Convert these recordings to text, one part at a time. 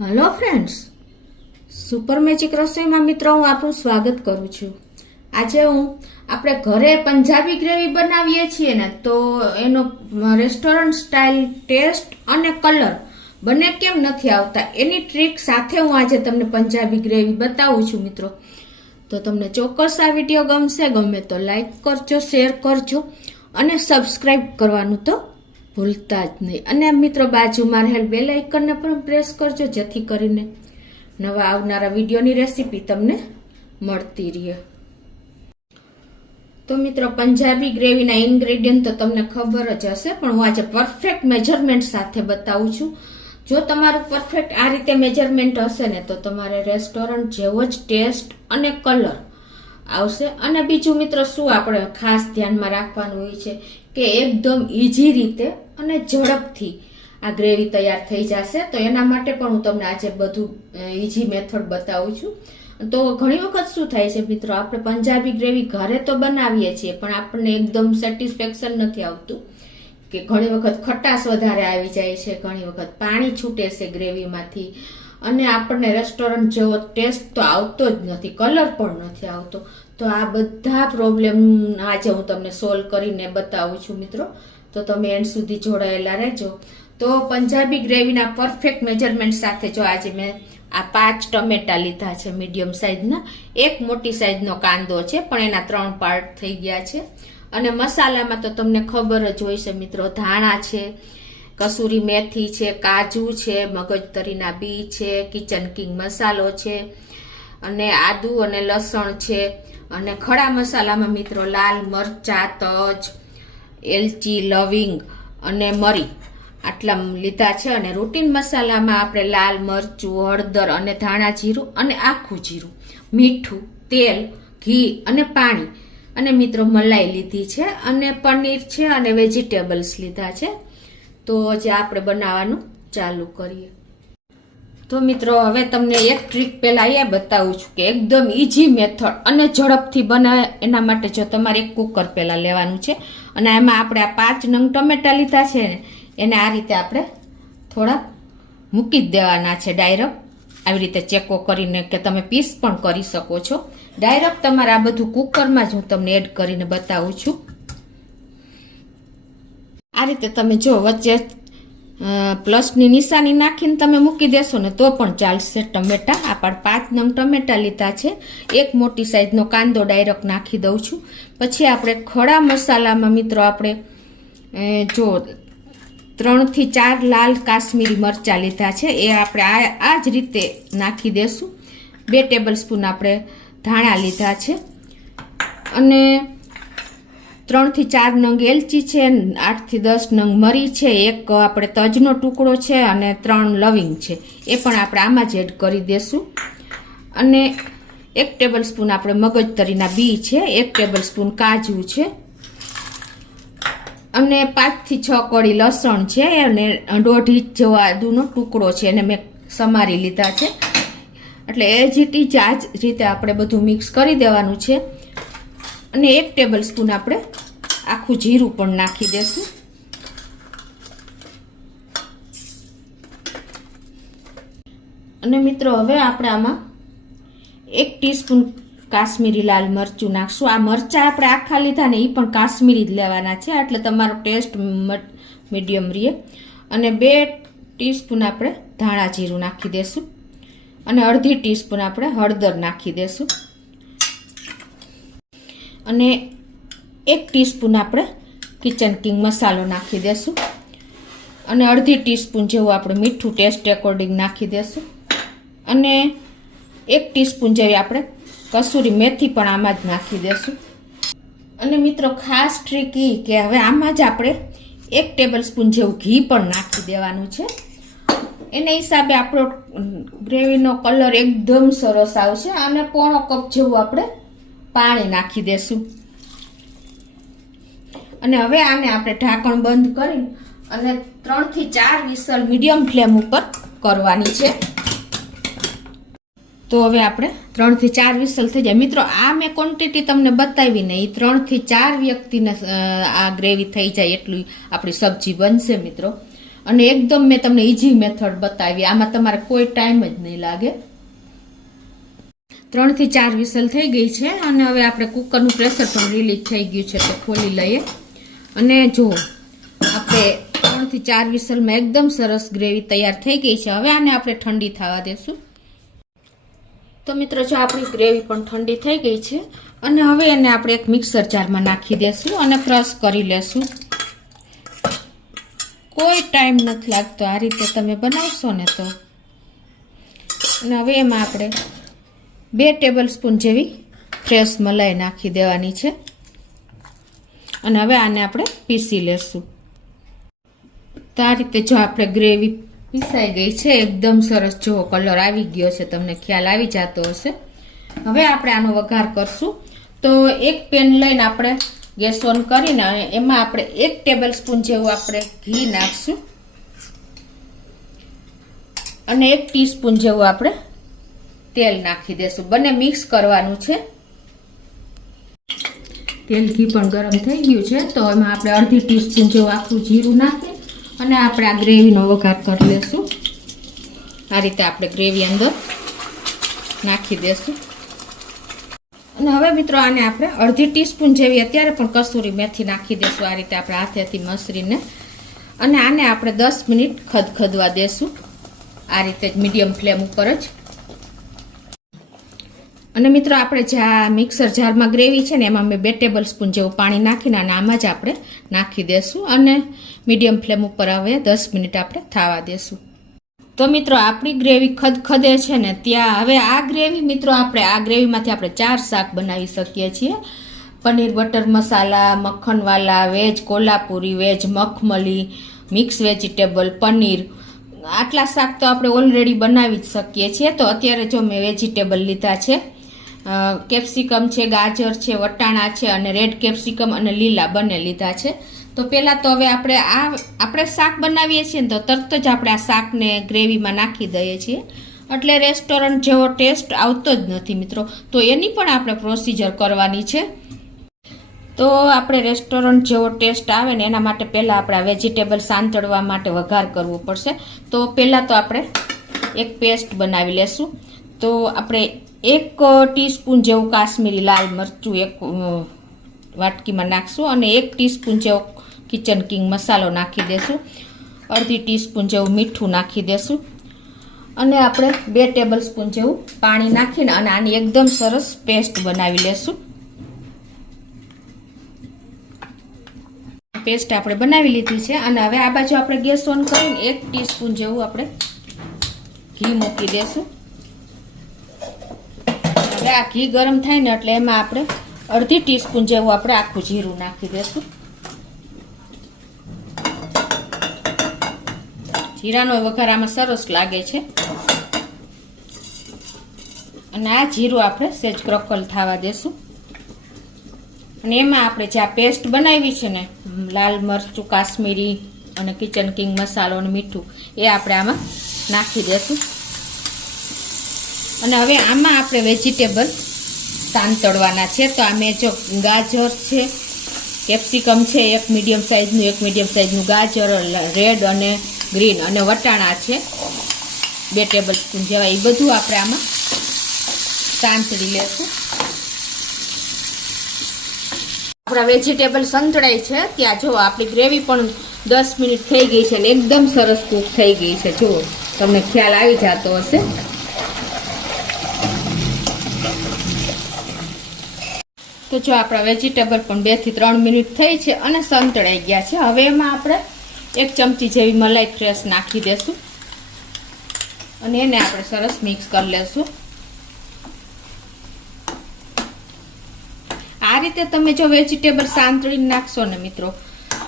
Hello friends, super magic રસોઈમાં મિત્રો હું આપનું સ્વાગત કરું છું. આજે આપણે ઘરે પંજાબી ગ્રેવી બનાવીએ છીએ ને, તો એનો રેસ્ટોરન્ટ સ્ટાઇલ ટેસ્ટ અને કલર બંને કેમ નથી આવતા એની ટ્રીક સાથે હું આજે તમને પંજાબી ગ્રેવી બતાવું છું મિત્રો. તો તમને ચોક્કસ આ વિડીયો ગમશે. ગમે તો લાઈક કરજો, શેર કરજો અને સબસ્ક્રાઈબ કરવાનું તો ભૂલતા જ નહીં. અને મિત્રો બાજુમાં રહેલ બેલ આઇકનને પણ પ્રેસ કરજો, જેથી કરીને નવા આવનારા વિડીયોની રેસીપી તમને મળતી રહે. તો મિત્રો પંજાબી ગ્રેવીના ઇન્ગ્રેડિયન્ટ તો તમને ખબર જ હશે, પણ હું આજે પરફેક્ટ મેજરમેન્ટ સાથે બતાવું છું. જો તમારું પરફેક્ટ આ રીતે મેજરમેન્ટ હશે ને, તો તમારે રેસ્ટોરન્ટ જેવો જ ટેસ્ટ અને કલર આવશે. અને બીજું મિત્રો શું આપણે ખાસ ધ્યાનમાં રાખવાનું હોય છે કે એકદમ ઈઝી રીતે અને ઝડપથી આ ગ્રેવી તૈયાર થઈ જશે. તો એના માટે પણ હું તમને આજે બધું ઈઝી મેથડ બતાવું છું. તો ઘણી વખત શું થાય છે મિત્રો, આપણે પંજાબી ગ્રેવી ઘરે તો બનાવીએ છીએ, પણ આપણને એકદમ સેટિસ્ફેક્શન નથી આવતું. કે ઘણી વખત ખટાશ વધારે આવી જાય છે, ઘણી વખત પાણી છૂટે છે ગ્રેવીમાંથી, અને આપણને રેસ્ટોરન્ટ જેવો ટેસ્ટ તો આવતો જ નથી, કલર પણ નથી આવતો. તો આ બધા પ્રોબ્લેમ આજે હું તમને સોલ્વ કરીને બતાવું છું મિત્રો. તો તમે એન્ડ સુધી જોડાયેલા રહેજો. તો પંજાબી ગ્રેવીના પરફેક્ટ મેજરમેન્ટ સાથે જો આજે મેં આ 5 ટમેટા લીધા છે મીડિયમ સાઈઝના, એક મોટી સાઈઝનો કાંદો છે પણ એના 3 પાર્ટ થઈ ગયા છે. અને મસાલામાં તો તમને ખબર જ હોય છે મિત્રો, ધાણા છે, કસૂરી મેથી છે, કાજુ છે, મગજતરીના બી છે, કિચન કિંગ મસાલો છે, અને આદુ અને લસણ છે. અને ખડા મસાલામાં મિત્રો લાલ મરચા, તજ, એલચી, લવિંગ અને મરી આટલા લીધા છે. અને રૂટીન મસાલામાં આપણે લાલ મરચું, હળદર અને ધાણા જીરું અને આખું જીરું, મીઠું, તેલ, ઘી અને પાણી, અને મિત્રો મલાઈ લીધી છે, અને પનીર છે, અને વેજીટેબલ્સ લીધા છે. તો જે આપણે બનાવવાનું ચાલુ કરીએ. તો મિત્રો હવે તમને એક ટ્રીક પહેલા એ બતાવું છું કે એકદમ ઈઝી મેથડ અને ઝડપથી બનાવે. એના માટે જો તમારે એક કુકર પહેલા લેવાનું છે, અને એમાં આપણે આ 5 નંગ ટમેટા લીધા છે ને, એને આ રીતે આપણે થોડા મૂકી જ દેવાના છે ડાયરેક્ટ. આવી રીતે ચેકો કરીને, કે તમે પીસ પણ કરી શકો છો. ડાયરેક્ટ તમારે આ બધું કુકરમાં જ હું તમને એડ કરીને બતાવું છું. આ રીતે તમે જો વચ્ચે પ્લસની નિશાની નાખીને તમે મૂકી દેશો ને તો પણ ચાલશે. ટમેટા આપણે 5 નંગ ટમેટા લીધા છે, એક મોટી સાઈઝનો કાંદો ડાયરેક્ટ નાખી દઉં છું. પછી આપણે ખડા મસાલામાં મિત્રો આપણે જો 3 થી 4 લાલ કાશ્મીરી મરચાં લીધા છે, એ આપણે આ જ રીતે નાખી દેશું. 2 ટેબલ સ્પૂન આપણે ધાણા લીધા છે, અને 3 થી 4 નંગ એલચી છે, 8 થી 10 નંગ મરી છે, એક આપણે તજનો ટુકડો છે, અને 3 લવિંગ છે, એ પણ આપણે આમાં જ એડ કરી દેશું. અને 1 ટેબલ સ્પૂન આપણે મગજતરીના બી છે, 1 ટેબલ સ્પૂન કાજુ છે, અને 5 થી 6 કળી લસણ છે, અને 1.5 ઇંચ જેવો આદુનો ટુકડો છે, એને મેં સમારી લીધા છે. એટલે એ જ આ જ રીતે આપણે બધું મિક્સ કરી દેવાનું છે. અને 1 ટેબલ સ્પૂન આપણે આખું જીરું પણ નાખી દેશું. અને મિત્રો હવે આપણે આમાં 1 ટીસ્પૂન કાશ્મીરી લાલ મરચું નાખશું. આ મરચાં આપણે આખા લીધા ને, એ પણ કાશ્મીરી જ લેવાના છે, એટલે તમારો ટેસ્ટ મીડિયમ રહે. અને 2 ટીસ્પૂન આપણે ધાણા જીરું નાખી દેશું, અને અડધી ટીસ્પૂન આપણે હળદર નાખી દેશું, અને 1 ટીસ્પૂન આપણે કિચન કિંગ મસાલો નાખી દેશું, અને અડધી ટીસ્પૂન જેવું આપણે મીઠું ટેસ્ટ એકોર્ડિંગ નાખી દેશું, અને 1 ટીસ્પૂન જેવી આપણે કસૂરી મેથી પણ આમાં જ નાખી દેશું. અને મિત્રો ખાસ ટ્રીક એ કે હવે આમાં જ આપણે 1 ટેબલ સ્પૂન જેવું ઘી પણ નાખી દેવાનું છે. એને હિસાબે આપણો ગ્રેવીનો કલર એકદમ સરસ આવશે. અને 1/4 કપ જેવું આપણે પાણી નાખી દેશું. અને હવે આને આપણે ઢાંકણ બંધ કરી અને 3 થી 4 વિસલ મીડિયમ ફ્લેમ ઉપર કરવાની છે. તો હવે આપણે 3 થી 4 વિસલ થઈ જાય. મિત્રો આ મેં ક્વોન્ટિટી તમને બતાવી નહીં, 3 થી 4 વ્યક્તિને આ ગ્રેવી થઈ જાય એટલી આપણી સબ્જી બનશે મિત્રો. અને એકદમ મેં તમને ઈઝી મેથડ બતાવી. આમાં તમારે કોઈ ટાઈમ જ નહીં લાગે. 3 થી 4 વિસલ થઈ ગઈ છે અને હવે આપણે કુકરનું પ્રેશર પણ રિલીઝ થઈ ગયું છે તો ખોલી લઈએ. અને જો આપણે 3 થી 4 વિસલમાં એકદમ સરસ ગ્રેવી તૈયાર થઈ ગઈ છે. હવે આને આપણે ઠંડી થવા દેશું. તો મિત્રો જો આપણી ગ્રેવી પણ ઠંડી થઈ ગઈ છે અને હવે એને આપણે એક મિક્સર જારમાં નાખી દેશું અને ક્રશ કરી લેશું. કોઈ ટાઈમ નથી લાગતો આ રીતે તમે બનાવશો ને તો. અને હવે એમાં આપણે 2 ટેબલ સ્પૂન જેવી ફ્રેશ મલાઈ નાખી દેવાની છે અને હવે આને આપણે પીસી લેશું. તો આ રીતે જો આપણે ગ્રેવી પીસાઈ ગઈ છે, એકદમ સરસ જેવો કલર આવી ગયો છે, તમને ખ્યાલ આવી જતો હશે. હવે આપણે આનો વઘાર કરશું. તો એક પેન લઈને આપણે ગેસ ઓન કરીને એમાં આપણે 1 ટેબલ સ્પૂન જેવું આપણે ઘી નાખશું અને 1 ટીસ્પૂન જેવું આપણે તેલ નાખી દેશું. બંને મિક્સ કરવાનું છે. તેલ ઘી પણ ગરમ થઈ ગયું છે તો એમાં આપણે અડધી ટીસ્પૂન જેવું આખું જીરું નાખી અને આપણે આ ગ્રેવીનો વઘાર કરી લેશું. આ રીતે આપણે ગ્રેવી અંદર નાખી દેશું. અને હવે મિત્રો આને આપણે અડધી ટીસ્પૂન જેવી અત્યારે પણ કસૂરી મેથી નાખી દેશું આ રીતે આપણે હાથેથી મસરીને. અને આને આપણે 10 મિનિટ ખદખદવા દેશું આ રીતે જ મીડિયમ ફ્લેમ ઉપર જ. અને મિત્રો આપણે જે આ મિક્સર જારમાં ગ્રેવી છે ને એમાં મેં 2 ટેબલ સ્પૂન જેવું પાણી નાખીને અને આમાં જ આપણે નાખી દેશું અને મીડિયમ ફ્લેમ ઉપર હવે 10 મિનિટ આપણે થવા દેશું. તો મિત્રો આપણી ગ્રેવી ખદખદે છે ને ત્યાં હવે આ ગ્રેવી મિત્રો આ ગ્રેવીમાંથી આપણે 4 શાક બનાવી શકીએ છીએ. Paneer butter masala, makhanwala, veg Kolhapuri, veg makhmali, mix vegetable, paneer, આટલા શાક તો આપણે ઓલરેડી બનાવી જ શકીએ છીએ. તો અત્યારે જો મેં વેજીટેબલ લીધા છે, કેપ્સિકમ છે, ગાજર છે, વટાણા છે અને રેડ કેપ્સિકમ અને લીલા બંને લીધા છે. તો પહેલાં તો હવે આપણે શાક બનાવીએ છીએ ને તો તરત જ આપણે આ શાકને ગ્રેવીમાં નાખી દઈએ છીએ એટલે રેસ્ટોરન્ટ જેવો ટેસ્ટ આવતો જ નથી મિત્રો. તો એની પણ આપણે પ્રોસિજર કરવાની છે. તો આપણે રેસ્ટોરન્ટ જેવો ટેસ્ટ આવે ને એના માટે પહેલાં આપણે આ વેજીટેબલ સાંતળવા માટે વઘાર કરવો પડશે. તો પહેલાં તો આપણે એક પેસ્ટ બનાવી લેશું. તો આપણે 1 ટીસ્પૂન જેવું કાશ્મીરી લાલ મરચું એક વાટકીમાં નાખશું અને 1 ટીસ્પૂન જેવો કિચન કિંગ મસાલો નાખી દેશું. અડધી ટીસ્પૂન જેવું મીઠું નાખી દેશું અને આપણે 2 ટેબલ સ્પૂન જેવું પાણી નાખીને અને આની એકદમ સરસ પેસ્ટ બનાવી લેશું. પેસ્ટ આપણે બનાવી લીધી છે અને હવે આ બાજુ આપણે ગેસ ઓન કરીને 1 ટીસ્પૂન જેવું આપણે ઘી મૂકી દેશું. હવે આ ઘી ગરમ થાય ને એટલે એમાં આપણે અડધી ટીસ્પૂન જેવું આપણે આખું જીરું નાખી દેશું. જીરાનો વઘાર આમાં સરસ લાગે છે અને આ જીરું આપણે સેજ ક્રકલ થવા દેશું. અને એમાં આપણે જે આ પેસ્ટ બનાવી છે ને લાલ મરચું, કાશ્મીરી અને કિચન કિંગ મસાલો અને મીઠું એ આપણે આમાં નાખી દેશું. અને હવે આમાં આપણે વેજીટેબલ સાંતળવાના છે. તો આ મેં જો ગાજર છે, કેપ્સિકમ છે, એક મીડિયમ સાઇઝનું ગાજર, રેડ અને ગ્રીન અને વટાણા છે 2 ટેબલ સ્પૂન જેવા, એ બધું આપણે આમાં સાંતળી લેશું. આપણા વેજીટેબલ સંતળાય છે ત્યાં જો આપણી ગ્રેવી પણ 10 મિનિટ થઈ ગઈ છે અને એકદમ સરસ કૂક થઈ ગઈ છે. જો તમને ખ્યાલ આવી જતો હશે. તો જો આપણા વેજીટેબલ પણ 2 થી 3 મિનિટ થઈ છે અને સંતળાઈ ગયા છે. હવે એમાં આપણે 1 ચમચી જેવી મલાઈ ફ્રેશ નાખી દેશું અને એને આપણે સરસ મિક્સ કરી લેશું. આ રીતે તમે જો વેજીટેબલ સાંતળીને નાખશો ને મિત્રો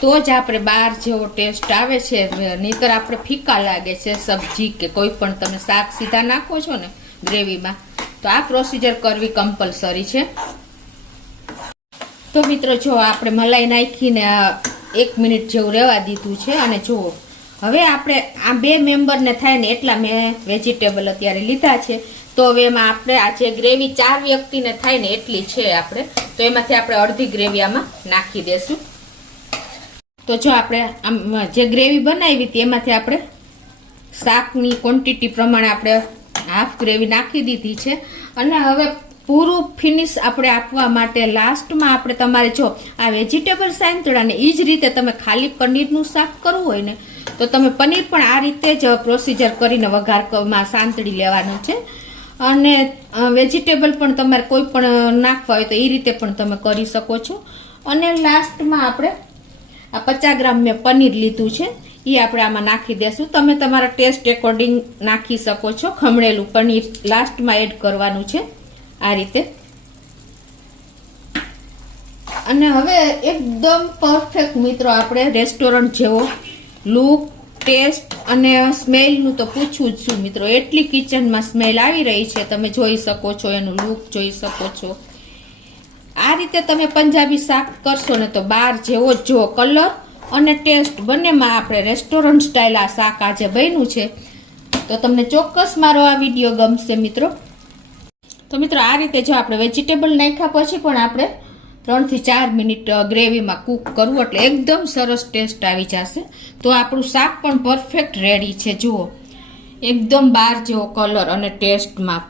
તો જ આપણે બહાર જેવો ટેસ્ટ આવે છે. નહીંતર આપણે ફીકા લાગે છે સબ્જી કે કોઈ પણ તમે શાક સીધા નાખો છો ને ગ્રેવીમાં તો આ પ્રોસિજર કરવી કમ્પલસરી છે. તો મિત્રો જો આપણે મલાઈ નાખીને 1 મિનિટ જેવું રહેવા દીધું છે અને જુઓ હવે આપણે આ 2 મેમ્બરને થાય ને એટલા મેં વેજીટેબલ અત્યારે લીધા છે. તો હવે એમાં આપણે આ જે ગ્રેવી 4 વ્યક્તિને થાય ને એટલી છે આપણે, તો એમાંથી આપણે અડધી ગ્રેવી આમાં નાખી દેશું. તો જો આપણે આમ જે ગ્રેવી બનાવી હતી એમાંથી આપણે શાકની ક્વોન્ટિટી પ્રમાણે આપણે હાફ ગ્રેવી નાખી દીધી છે. અને હવે પૂરું ફિનિશ આપણે આપવા માટે લાસ્ટમાં આપણે તમારે જો આ વેજીટેબલ સાંતળાને એ જ રીતે તમે ખાલી પનીરનું શાક કરવું હોય ને તો તમે પનીર પણ આ રીતે જ પ્રોસીજર કરીને વઘારમાં સાંતળી લેવાનું છે. અને વેજીટેબલ પણ તમારે કોઈ પણ નાખવા હોય તો એ રીતે પણ તમે કરી શકો છો. અને લાસ્ટમાં આપણે આ 50 ગ્રામ મેં પનીર લીધું છે એ આપણે આમાં નાખી દેશું. તમે તમારા ટેસ્ટ એકોર્ડિંગ નાખી શકો છો. ખમણેલું પનીર લાસ્ટમાં એડ કરવાનું છે આ રીતે. અને હવે એકદમ પરફેક્ટ મિત્રો આપણે રેસ્ટોરન્ટ જેવો લુક, ટેસ્ટ અને સ્મેલનું તો પૂછવું જ શું મિત્રો. એટલી કિચનમાં સ્મેલ આવી રહી છે, તમે જોઈ શકો છો, એનું લુક જોઈ શકો છો. આ રીતે તમે પંજાબી શાક કરશો ને તો બહાર જેવો જ જો કલર અને ટેસ્ટ બંનેમાં આપણે રેસ્ટોરન્ટ સ્ટાઇલ આ શાક આજે બન્યું છે. તો તમને ચોક્કસ મારો આ વિડીયો ગમશે મિત્રો. તો મિત્રો આ રીતે જો આપણે વેજીટેબલ નાખ્યા પછી પણ આપણે 3 થી 4 મિનિટ ગ્રેવીમાં કૂક કરવું એટલે એકદમ સરસ ટેસ્ટ આવી જશે. તો આપણું શાક પણ પરફેક્ટ રેડી છે. જુઓ એકદમ બહાર જેવો કલર અને ટેસ્ટમાં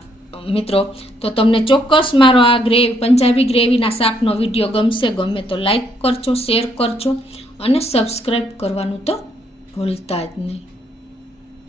મિત્રો. તો તમને ચોક્કસ મારો આ પંજાબી ગ્રેવીના શાકનો વિડીયો ગમે તો લાઈક કરજો, શેર કરજો અને સબસ્ક્રાઈબ કરવાનું તો ભૂલતા જ નહીં.